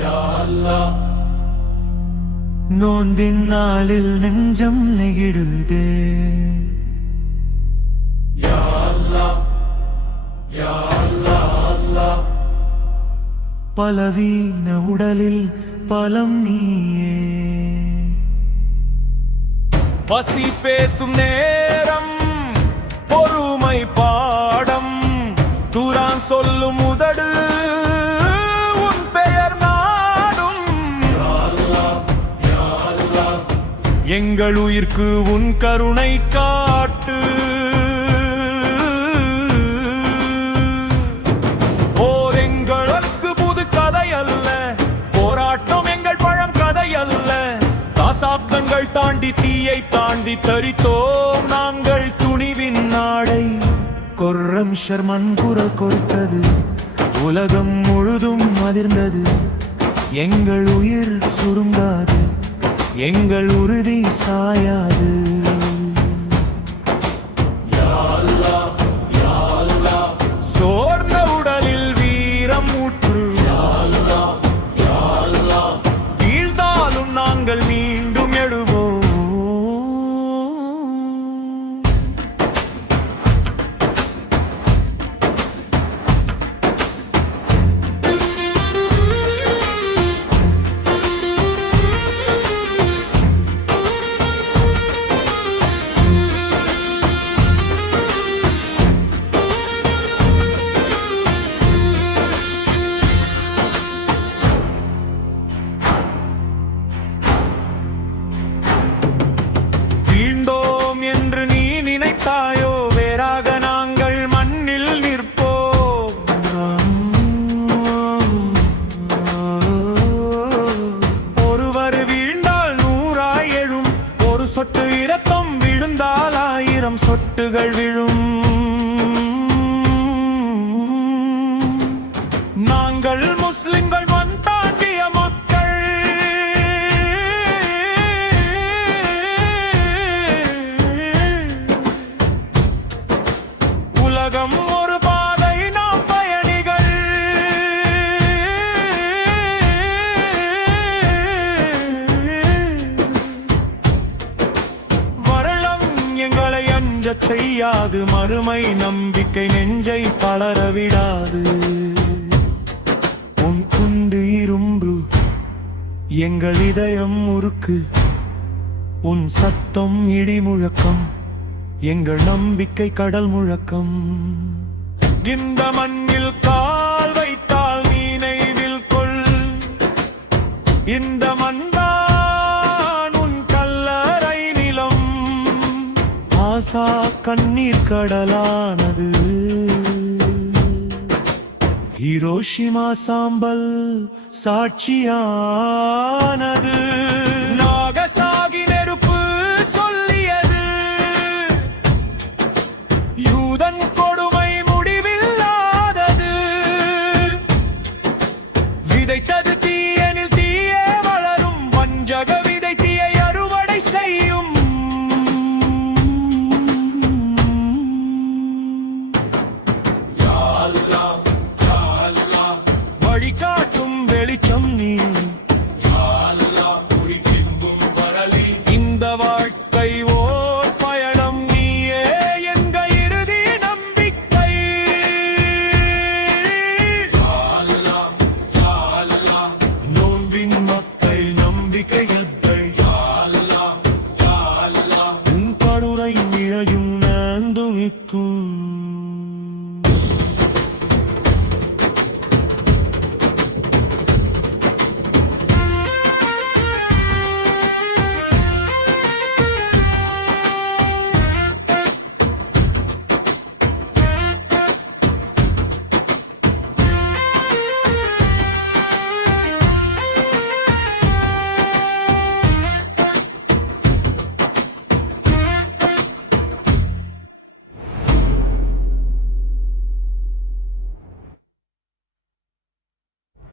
யா அல்லாஹ். நோன்பின் நாளில் நெஞ்சம் நெகிழுதே. யா அல்லாஹ், யா அல்லாஹ், அல்லாஹ். பலவீன உடலில் பலம் நீயே. பசி பேசும் நேரம் பொறுமை பாடம் தூரான் சொல்லும் உதடு உன் பெயர் நாடும். யா அல்லாஹ், யா அல்லாஹ். எங்கள் உயிர்க்கு உன் கருணை காட்டு. போர் எங்களுக்கு புது கதை அல்ல, போராட்டம் எங்கள் பழம் கதை அல்ல. தாசாப்தங்கள் தாண்டி தீயை தாண்டி தரித்தோம் நாங்கள் துணிவின் நாடை. கொர்ரம் ஷர்மன் குரல் கொடுத்தது, உலகம் முழுதும் அதிர்ந்தது. எங்கள் உயிர் சுருங்காது, எங்கள் உறுதி சாயாது. யா அல்லாஹ், யா அல்லாஹ். சோர்ந்த உடலில் வீரம் ஊற்று. யா அல்லாஹ், யா அல்லாஹ். வீழ்ந்தாலும் நாங்கள் மீண்டும் எழுவோம். வீழ்ந்தோம் என்று நீ நினைத்தாயோ, வேறாக நாங்கள் மண்ணில் நிற்போம். ஒருவர் வீழ்ந்தால் 100 எழும், ஒரு சொட்டு இரத்தம் விழுந்தால் 1000 சொட்டுகள் விழும். நாங்கள் முஸ்லிம்கள் மண் தாண்டிய மக்கள். உலகம் ஒரு பாதை, நாம் பயணிகள். வரளம் எங்களை அஞ்சச் செய்யாது, மறுமை நம்பிக்கை நெஞ்சை பலரவிடாது. உன் குண்டு இரும்பு, எங்கள் இதயம் முறுக்கு. உன் சத்தம் இடி முழக்கம், எங்கள் நம்பிக்கை கடல் முழக்கம். இந்த மண்ணில் கால் வைத்தால் நினைவில் கொள், இந்த மண்தான் உன் கல்லறை நிலம். ஆசா கண்ணீர் கடலானது, ஹிரோஷிமா சாம்பல் சாட்சியானது. நாகசாகி நெருப்பு சொல்லியது, யூதன் கொடுமை முடிவில்லாதது. விதைத்தது